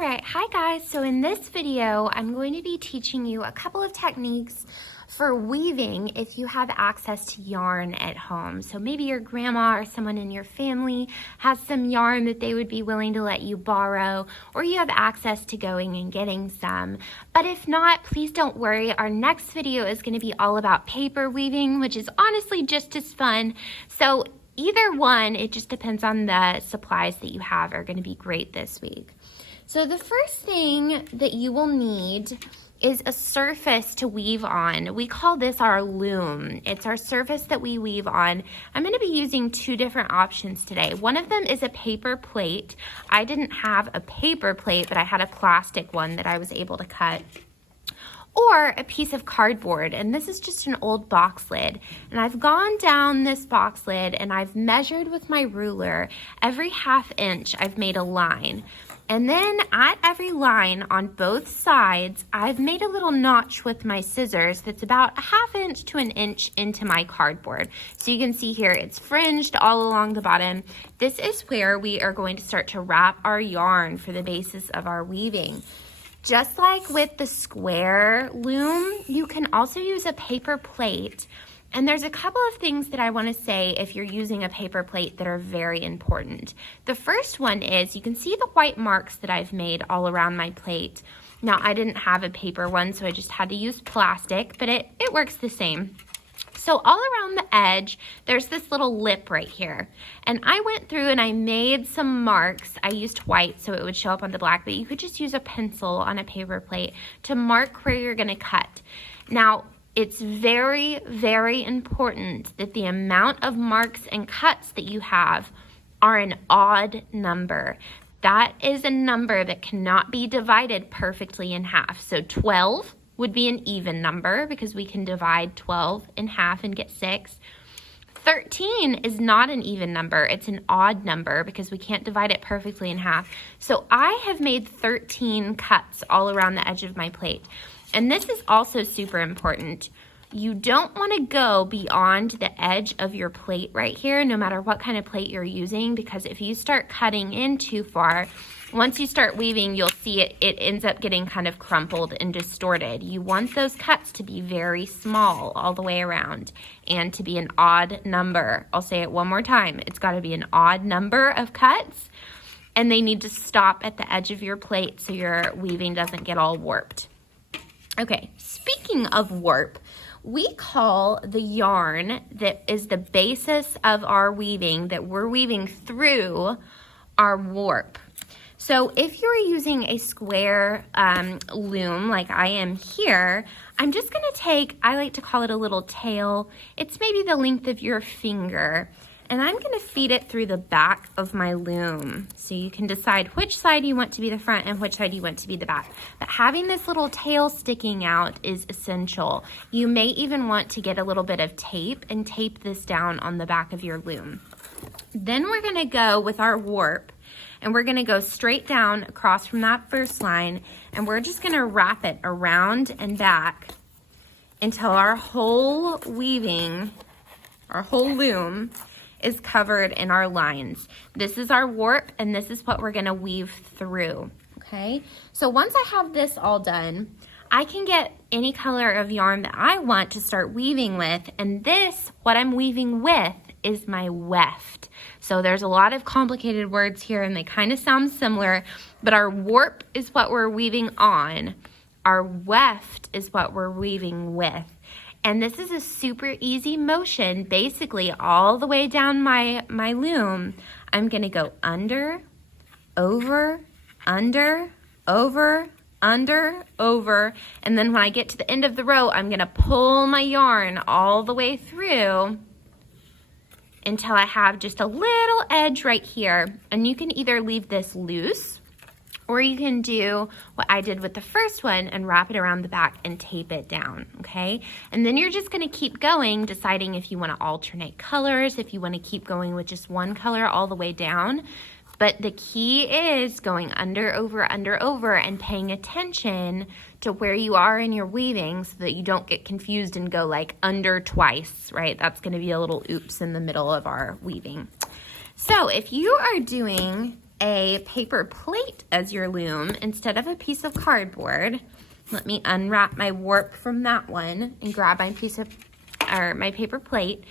Alright, hi guys. So in this video, I'm going to be teaching you a couple of techniques for weaving if you have access to yarn at home. So maybe your grandma or someone in your family has some yarn that they would be willing to let you borrow, or you have access to going and getting some. But if not, please don't worry. Our next video is going to be all about paper weaving, which is honestly just as fun. So either one, it just depends on the supplies that you have, are going to be great this week. So the first thing that you will need is a surface to weave on. We call this our loom. It's our surface that we weave on. I'm going to be using two different options today. One of them is a paper plate. I didn't have a paper plate, but I had a plastic one that I was able to cut. Or a piece of cardboard, and this is just an old box lid. And I've gone down this box lid and I've measured with my ruler. Every ½ inch I've made a line. And then at every line on both sides, I've made a little notch with my scissors that's about a ½ inch to an inch into my cardboard. So you can see here, it's fringed all along the bottom. This is where we are going to start to wrap our yarn for the basis of our weaving. Just like with the square loom, you can also use a paper plate. And there's a couple of things that I want to say if you're using a paper plate that are very important. The first one is, you can see the white marks that I've made all around my plate. Now, I didn't have a paper one, so I just had to use plastic, but it works the same. So all around the edge, there's this little lip right here. And I went through and I made some marks. I used white so it would show up on the black, but you could just use a pencil on a paper plate to mark where you're gonna cut. Now, it's very, very important that the amount of marks and cuts that you have are an odd number. That is a number that cannot be divided perfectly in half. So 12 would be an even number because we can divide 12 in half and get 6. 13 is not an even number, it's an odd number because we can't divide it perfectly in half. So I have made 13 cuts all around the edge of my plate. And this is also super important. You don't want to go beyond the edge of your plate right here, no matter what kind of plate you're using, because if you start cutting in too far, once you start weaving, you'll see it ends up getting kind of crumpled and distorted. You want those cuts to be very small all the way around and to be an odd number. I'll say it one more time. It's got to be an odd number of cuts, and they need to stop at the edge of your plate so your weaving doesn't get all warped. Okay, speaking of warp, we call the yarn that is the basis of our weaving, that we're weaving through, our warp. So if you're using a square loom like I am here, I'm just gonna take, I like to call it a little tail. It's maybe the length of your finger. And I'm gonna feed it through the back of my loom. So you can decide which side you want to be the front and which side you want to be the back. But having this little tail sticking out is essential. You may even want to get a little bit of tape and tape this down on the back of your loom. Then we're gonna go with our warp, and we're gonna go straight down across from that first line, and we're just gonna wrap it around and back until our whole weaving, our whole loom, is covered in our lines. This is our warp, and this is what we're gonna weave through, okay? So once I have this all done, I can get any color of yarn that I want to start weaving with, and this, what I'm weaving with, is my weft. So there's a lot of complicated words here, and they kind of sound similar, but our warp is what we're weaving on. Our weft is what we're weaving with. And this is a super easy motion, basically all the way down my loom. I'm gonna go under, over, under, over, under, over, and then when I get to the end of the row, I'm gonna pull my yarn all the way through until I have just a little edge right here. And you can either leave this loose, or you can do what I did with the first one and wrap it around the back and tape it down, okay? And then you're just gonna keep going, deciding if you wanna alternate colors, if you wanna keep going with just one color all the way down. But the key is going under, over, and paying attention to where you are in your weaving so that you don't get confused and go like under twice, right? That's gonna be a little oops in the middle of our weaving. So if you are doing a paper plate as your loom instead of a piece of cardboard. Let me unwrap my warp from that one and grab my my paper plate.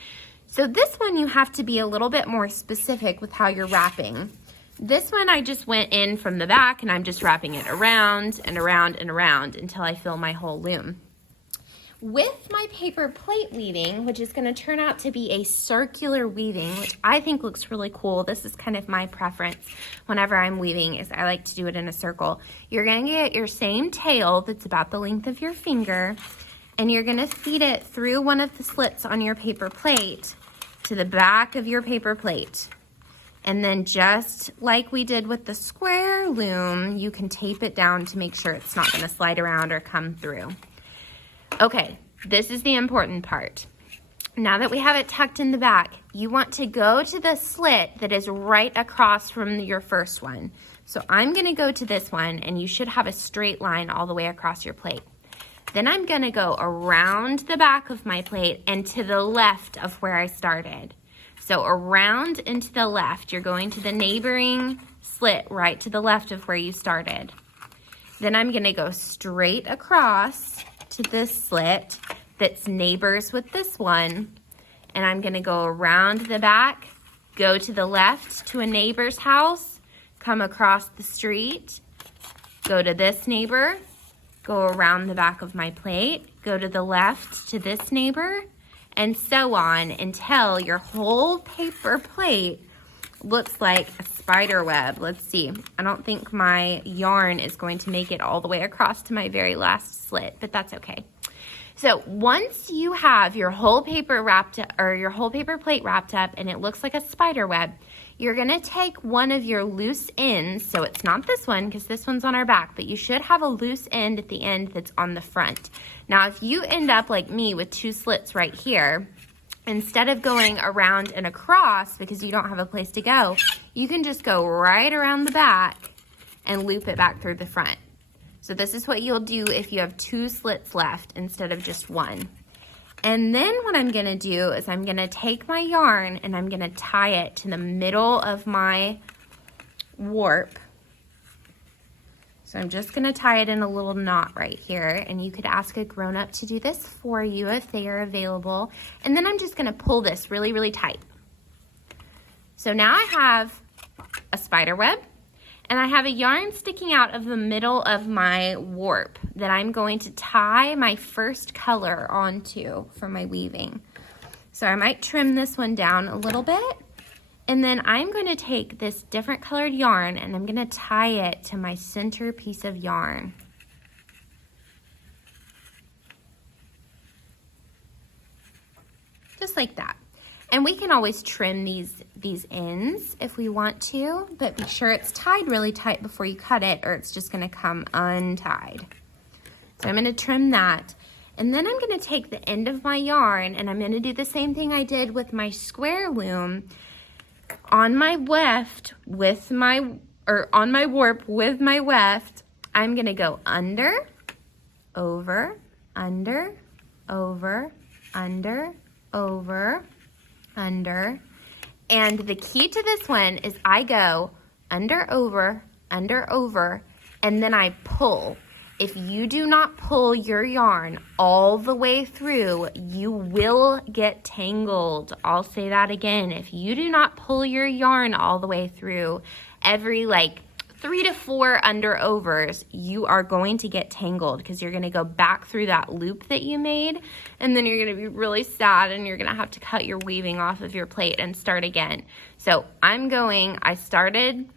So this one you have to be a little bit more specific with how you're wrapping. This one I just went in from the back and I'm just wrapping it around and around and around until I fill my whole loom. With my paper plate weaving, which is going to turn out to be a circular weaving, which I think looks really cool. This is kind of my preference whenever I'm weaving, is I like to do it in a circle. You're going to get your same tail that's about the length of your finger, and you're going to feed it through one of the slits on your paper plate to the back of your paper plate. And then just like we did with the square loom, you can tape it down to make sure it's not going to slide around or come through. Okay, this is the important part. Now that we have it tucked in the back, you want to go to the slit that is right across from your first one. So I'm going to go to this one, and you should have a straight line all the way across your plate. Then I'm going to go around the back of my plate and to the left of where I started. So around and to the left, you're going to the neighboring slit right to the left of where you started. Then I'm going to go straight across to this slit that's neighbors with this one, and I'm going to go around the back, go to the left to a neighbor's house, come across the street, go to this neighbor, go around the back of my plate, go to the left to this neighbor, and so on until your whole paper plate looks like a spider web. Let's see. I don't think my yarn is going to make it all the way across to my very last slit, but that's okay. So once you have your whole paper wrapped up, or your whole paper plate wrapped up and it looks like a spider web, you're going to take one of your loose ends. So it's not this one because this one's on our back, but you should have a loose end at the end that's on the front. Now, if you end up like me with two slits right here, instead of going around and across because you don't have a place to go, you can just go right around the back and loop it back through the front. So this is what you'll do if you have two slits left instead of just one. And then what I'm going to do is I'm going to take my yarn and I'm going to tie it to the middle of my warp. So I'm just going to tie it in a little knot right here, and you could ask a grown-up to do this for you if they are available. And then I'm just going to pull this really, really tight. So now I have a spider web, and I have a yarn sticking out of the middle of my warp that I'm going to tie my first color onto for my weaving. So I might trim this one down a little bit. And then I'm going to take this different colored yarn and I'm going to tie it to my center piece of yarn. Just like that. And we can always trim these ends if we want to, but be sure it's tied really tight before you cut it or it's just going to come untied. So I'm going to trim that. And then I'm going to take the end of my yarn and I'm going to do the same thing I did with my square loom. On my weft with my, or on my warp with my weft, I'm going to go under, over, under, over, under, over, under. And the key to this one is I go under, over, and then I pull. If you do not pull your yarn all the way through, you will get tangled. I'll say that again. If you do not pull your yarn all the way through, every 3 to 4 under overs, you are going to get tangled because you're going to go back through that loop that you made, and then you're going to be really sad and you're going to have to cut your weaving off of your plate and start again. So I started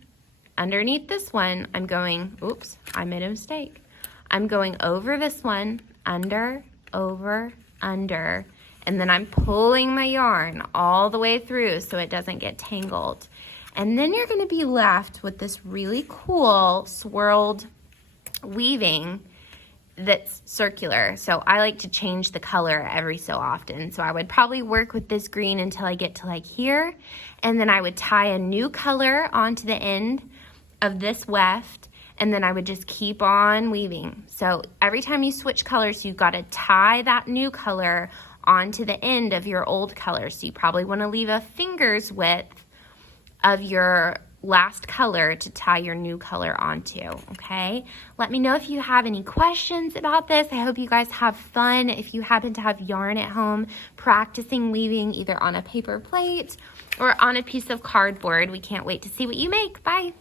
underneath this one. I'm going, oops, I made a mistake. I'm going over this one, under, over, under, and then I'm pulling my yarn all the way through so it doesn't get tangled. And then you're going to be left with this really cool swirled weaving that's circular. So I like to change the color every so often. So I would probably work with this green until I get to here, and then I would tie a new color onto the end of this weft, and then I would just keep on weaving. So every time you switch colors, you've got to tie that new color onto the end of your old color. So you probably want to leave a finger's width of your last color to tie your new color onto, okay? Let me know if you have any questions about this. I hope you guys have fun. If you happen to have yarn at home, practicing weaving either on a paper plate or on a piece of cardboard. We can't wait to see what you make. Bye.